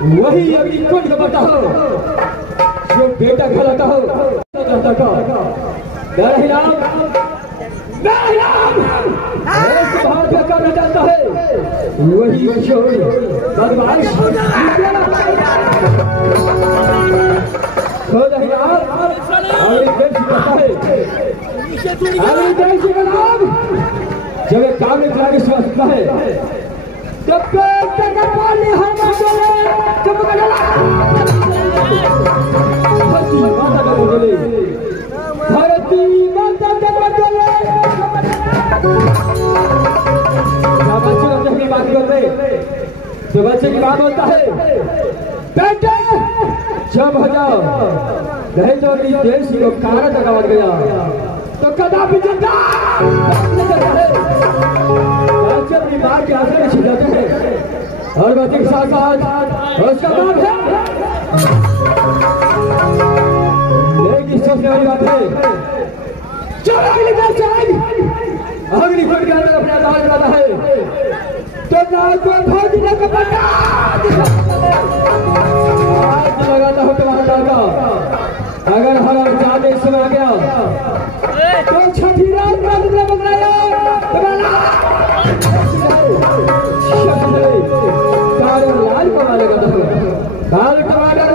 वही अभी कुछ बता हो जो बेटा खिलाता हो बाहर क्या करना चाहता है वही बदमाश जब एक काम में खिलाड़ी सोचता है तब भारती माता बच्चे की बात कर रहे तो बच्चे की बात होता है बेटे जब हजार दहेज और देश को कारण लगावट गया तो कदापि जिंदा बच्चे अपनी माँ के आंसू में छिपाते हैं और बच्चे के साथ साथ उसका नाम है लेकिन सोचने वाली बात है जो अगली फट के अंदर अपना दाल बनाता है तो ना कोई फौज न कपटा आज लगाता हूँ तुम्हारा डाका अगर हमारा जाने सुना गया तो छठी रात का दूसरा बदलाया लाल को मालेगा दाल टमाटर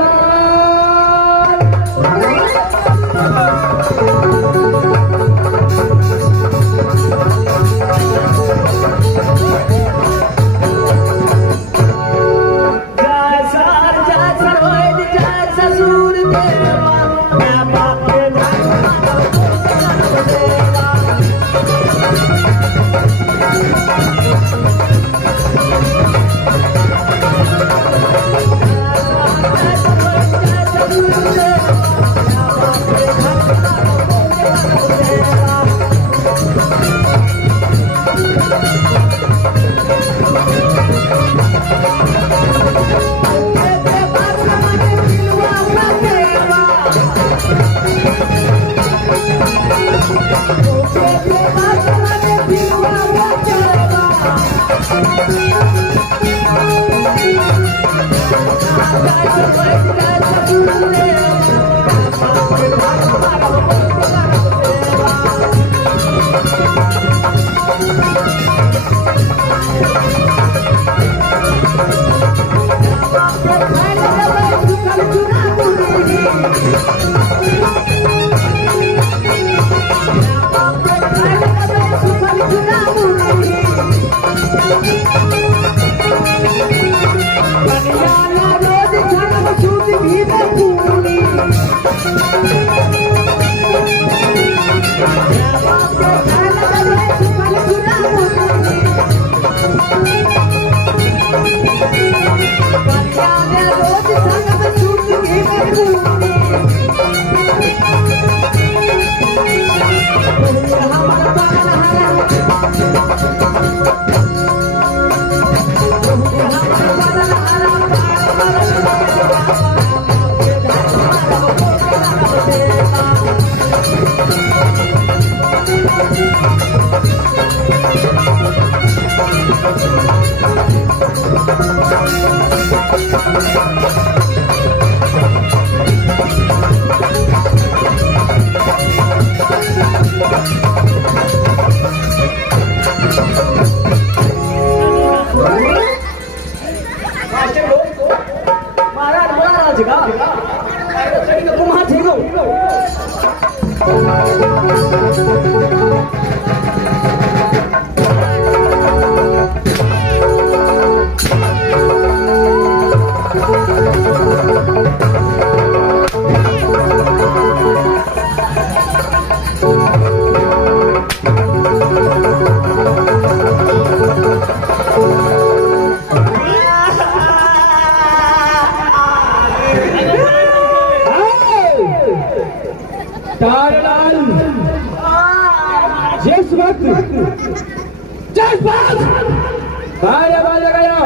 बारे बारे गया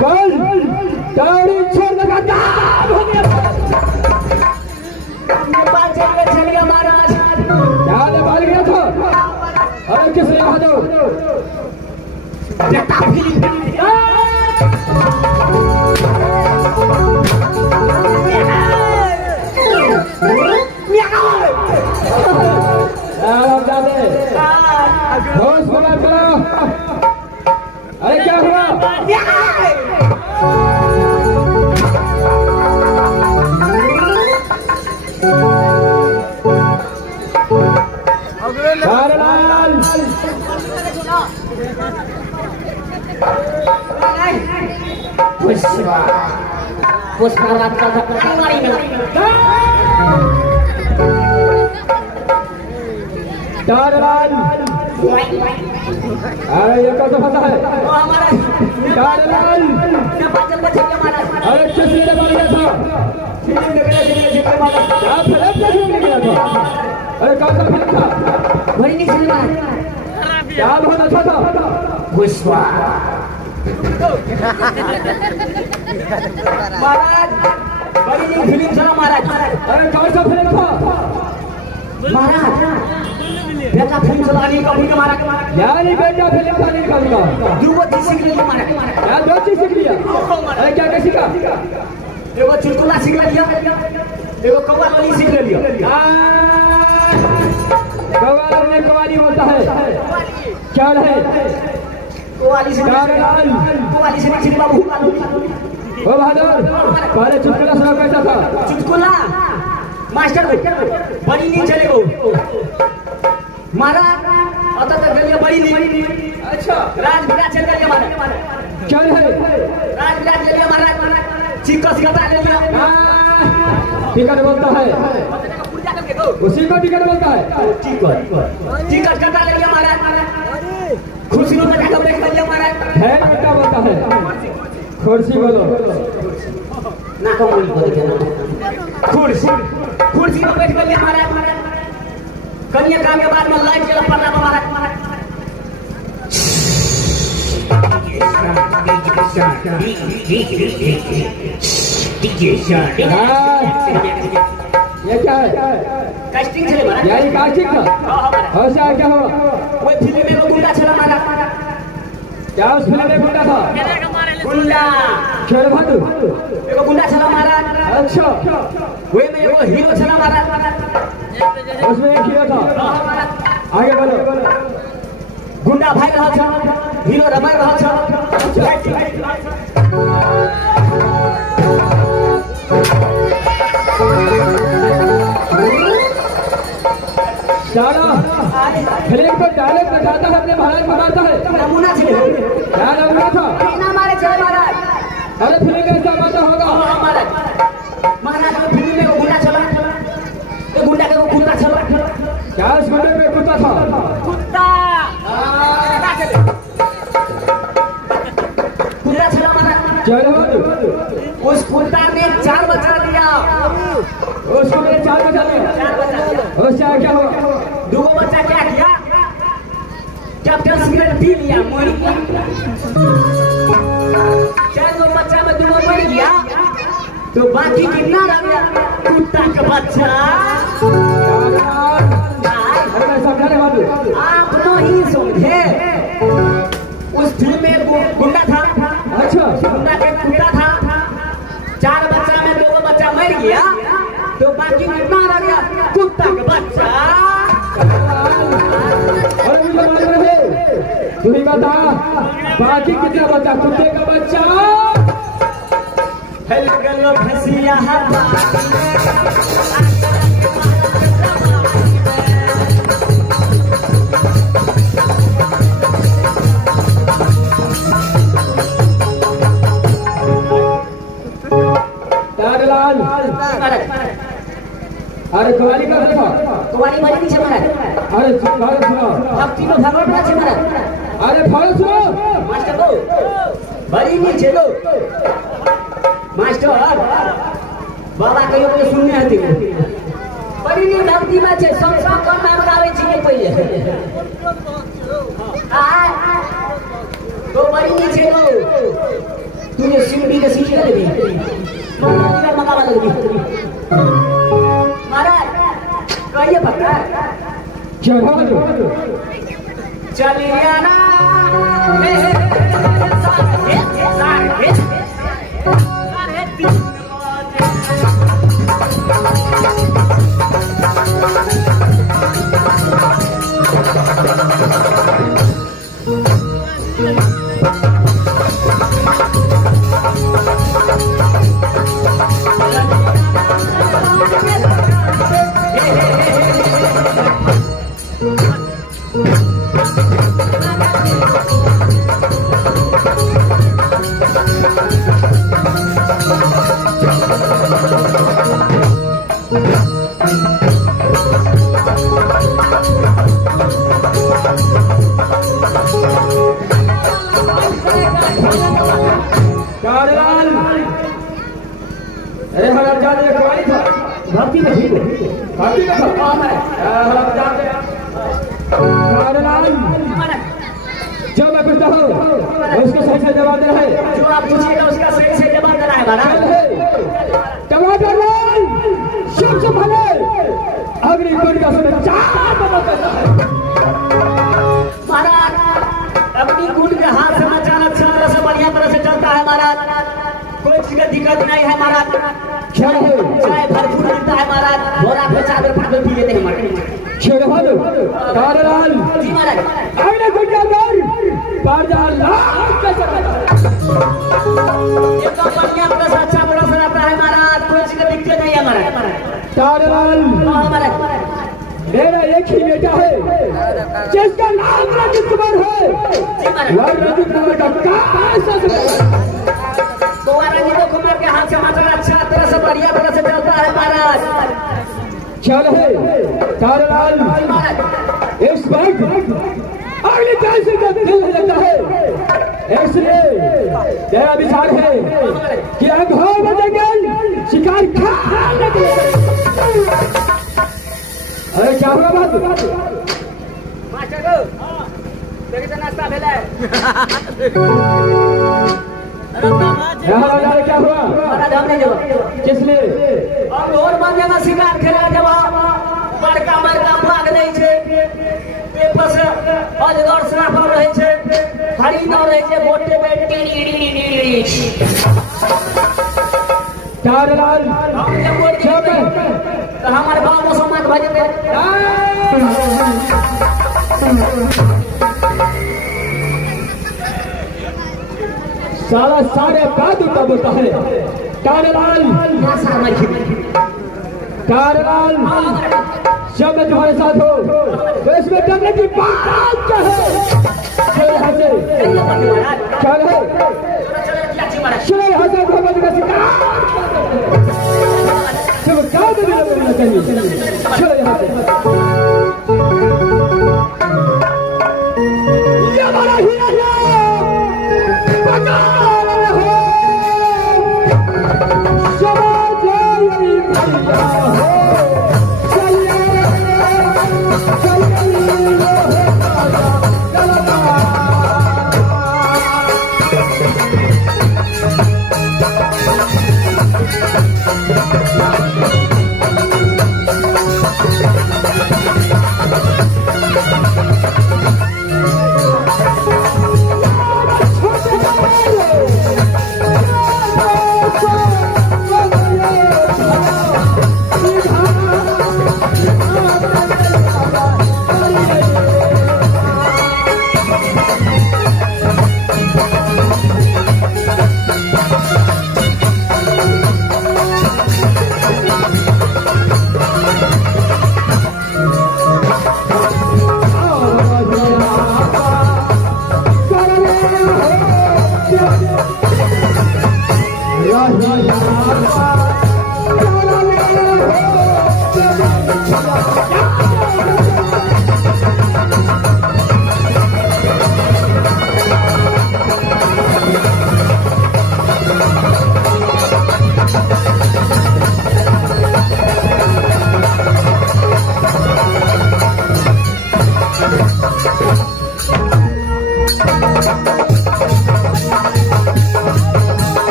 कल दौड़ी छोड़ लगा चल गया महाराज। क्या बाल गया था? अरे किसने कहा दो होश बना करो। अरे क्या हुआ? अरे ये कैसा फंसा है? अरे किसने बन गया था? अरे कौन सा फिल्म था? बड़ी नहीं सिनेमा क्या बहुत अच्छा था? पुष्पा। महाराज बड़ी नहीं फिल्म था महाराज। अरे कौन सा फिल्म था? महाराज बेटा फिल्म चलाने का भी हमारा यानी बेटा फिल्म चलाने का भी दो चीज सीख लिया महाराज। क्या दो चीज सीख लिया? अरे क्या क्या सीखा? एगो चुटकुला सीख लिया, एगो कव्वाली सीख लिया। कव्वाली में कव्वाली बोलता है क्या है? कव्वाली से नहीं बाबू। ओ बहादुर पहले चुटकुला सुना कैसा था? चुटकुला मास्टर बड़ी नहीं चलेगो महाराज। अतः तक गलिया बड़ी नहीं। अच्छा राजविराज चल गया महाराज। क्या है? राजविराज ले लिया महाराज। चिकस गता ले लिया। टिकट बोलता है उसी को टिकट बोलता है। टिकट गता ले लिया महाराज। खुशी में जाकर बैठ लिया महाराज। है क्या बोलता है? कुर्सी बोलो ना कम बोल देना। कुर्सी में बैठ लिया महाराज। कन्या काम के बाद में लाइट चला पड़ना महाराज। ये क्या है? कास्टिंग चले महाराज। यही कास्टिंग था? और क्या हुआ? वो फिल्म में वो गुंडा चला महाराज। क्या उस फिल्म में गुंडा था? गुंडा शेर बहादुर एगो गुंडा चला महाराज। अच्छा वे में वो हीरो चला महाराज। उसमें एक हीरो था। आगे बोलो। गुंडा भाई रहा था, हीरो रमाई रहा था। सारा फिल्म को डायरेक्ट बताता है अपने महाराज बताता है। नमूना चले क्या नमूना था? ना हमारे चले महाराज। अरे फिल्म कैसा बात होगा? महाराज महाराज वो फिल्म में वो गुंडा चला। वो गुंडा का वो कुत्ता चला। क्या उस गुंडे में कुत्ता था? कुत्ता कुत्ता चला महाराज। चलो उस कुत्ता ने 4 बच्चा दिया। उसको मैंने 4 बच्चा दिया। उससे क्या हुआ? 2 बच्चा क्या किया? कैप्टन सिगरेट पी लिया, मर गया। 4 बच्चा में 2 मर गया तो बाकी कितना रह गया? कुत्ता का बच्चा। आप नहीं समझे। उस फिल्म में गुंडा था। अच्छा गुंडा के कुत्ता था। 4 बच्चा में 2 बच्चा मर गया तो बाकी कितना रह गया? कुत्ता का बच्चा। तू ही बता बाकी कितना बचा? कुत्ते का बच्चा। हेलो भैंसिया अरे कवाली का देखा? कवाली वाली नहीं चल रहा। अरे भारत सुनो। अब तीनों भगवान ना चल रहा। अरे भारत सुनो। मास्टर को बड़ी नहीं चलो मास्टर बाबा कहियो के सुनने आते हो। बड़ी पहले भक्ति में छे संसार का नाम गावे छी पहले तो बड़ी नीचे लो तूने सिमड़ी के सीख ले दी तेरा मका लग गई महाराज कहिए पता चलिया ना अरे हमारा जान ये कवाली था भक्ति में ठीक है भक्ति का काम है हम जानते हैं कारलाल जो मैं पूछता हूँ उसको सही से जवाब देना है जो आप पूछिएगा उसका सही से जवाब देना है महाराज टमाटर लाल सबसे पहले अग्निकुंड का समय 4 बता देता है महाराज अग्निकुंड के हाथ से मचाना अच्छा तरह से बढ़िया तरह से चलता है महाराज कोई चीज का दिक्कत नहीं है महाराज चाय भरपूर मिलता है महाराज बोरा पे चादर फादर पी लेते हैं महाराज कारलाल जी महाराज अग्निकुंड के अंदर पार जा लाख कैसे एकदम बढ़िया तरह से अच्छा तरह से रहता है महाराज कोई चीज का दिक्कत नहीं है महाराज कारलाल महाराज मेरा एक ही बेटा है जिसका नाम रजत कुमार है वह रजत कुमार का कैसा रंजित कुमार के हाथ से मचाना अच्छा तरह से बढ़िया तरह से चलता है महाराज चल है कारलाल इस वक्त अगले कैसे का दिल लगता है इसलिए मेरा विचार है कि अघोर जंगल शिकार खा लगे अरे क्या हुआ बात नाश्ता भेला क्या हुआ किसने और मान जाना शिकार खेला जब बड़का बड़का भाग नहीं छे पेपर से अजगर साफ रहे छे हरिण रहे छे मोटे बेटी कारलाल तो हमारे गांव में समाज भजते सारा सारे बात उतना बोलता है कारलाल कारलाल जब मैं तुम्हारे साथ हो तो इसमें डरने की बात क्या है चलो यहाँ से चलो चलो यहाँ से भगवत का शिकार सब गाँव में भी लगना चाहिए चलो यहाँ से ये हमारा हीरा है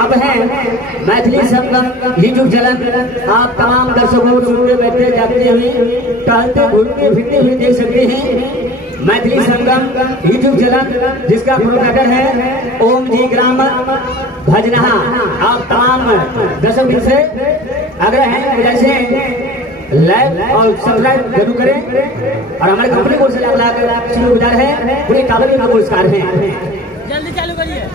अब है मैथिली संगम यूट्यूब चैनल। आप तमाम दर्शकों को सुनते बैठते जाते हुए टहलते घूमते फिरते हुए देख सकते हैं मैथिली संगम यूट्यूब चैनल, जिसका प्रोपराइटर है ओम जी ग्रामर भजनहा। आप तमाम दर्शक से आग्रह है जैसे लाइक और सब्सक्राइब जरूर करें और हमारे कंपनी को से लाख शुक्रगुजार है, पूरे काबिल का पुरस्कार है। जल्दी चालू करिए।